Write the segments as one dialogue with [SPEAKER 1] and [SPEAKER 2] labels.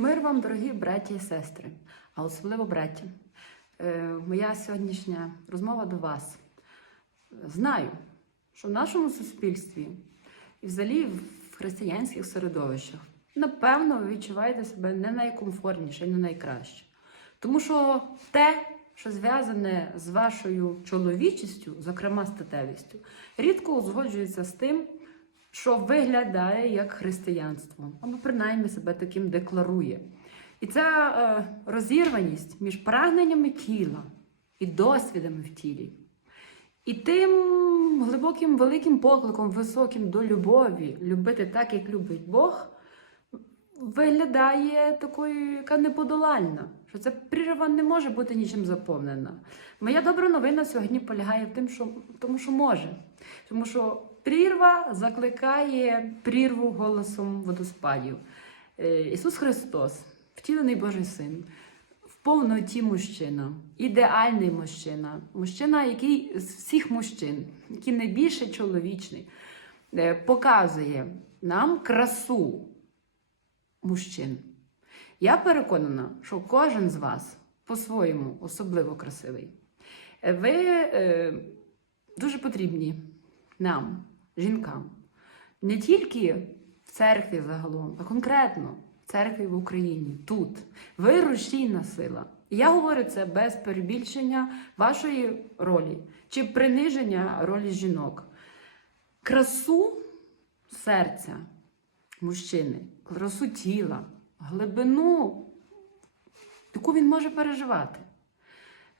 [SPEAKER 1] Мир вам, дорогі браті і сестри, а особливо браття. Е, моя сьогоднішня розмова до вас. Знаю, що в нашому суспільстві і взагалі в християнських середовищах, напевно, ви відчуваєте себе не найкомфортніше і не найкраще. Тому що те, що зв'язане з вашою чоловічістю, зокрема статевістю, рідко узгоджується з тим, що виглядає як християнство, або принаймні себе таким декларує. І ця е, розірваність між прагненнями тіла і досвідами в тілі, і тим глибоким великим покликом, високим до любові, любити так, як любить Бог, виглядає такою, яка неподолальна. Що ця прірва не може бути нічим заповнена. Моя добра новина сьогодні полягає в тим, що тому, що може. Тому що прірва закликає прірву голосом водоспадів. Е, Ісус Христос, втілений Божий Син, в повноті мужчина, ідеальний мужчина, мужчина, який з всіх мужчин, який найбільше чоловічний, е, показує нам красу мужчин. Я переконана, що кожен з вас по-своєму особливо красивий. Е, Ви е, дуже потрібні нам, жінкам, не тільки в церкві загалом, а конкретно в церкві в Україні, тут. Ви рушійна сила. І я говорю це без перебільшення вашої ролі чи приниження ролі жінок. Красу серця мужчини, красу тіла, глибину, яку він може переживати.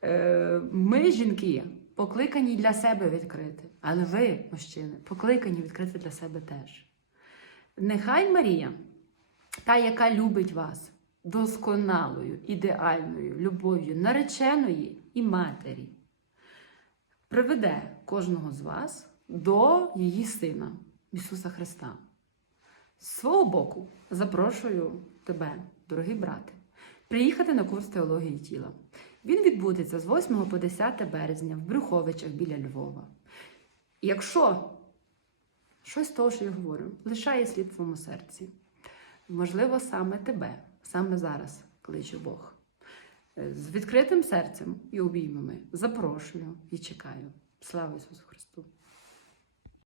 [SPEAKER 1] Е, Ми, жінки, покликані для себе відкрити, але ви, мужчини, покликані відкрити для себе теж. Нехай Марія, та, яка любить вас досконалою, ідеальною любов'ю нареченої і матері, приведе кожного з вас до її Сина, Ісуса Христа. З свого боку, запрошую тебе, дорогий брате, приїхати на курс теології тіла. Він відбудеться з 8 по 10 березня в Брюховичах біля Львова. Якщо щось того, що я говорю, лишає слід в твоєму серці, можливо, саме тебе, саме зараз кличе Бог. Е, З відкритим серцем і обіймами запрошую і чекаю. Слава Ісусу Христу!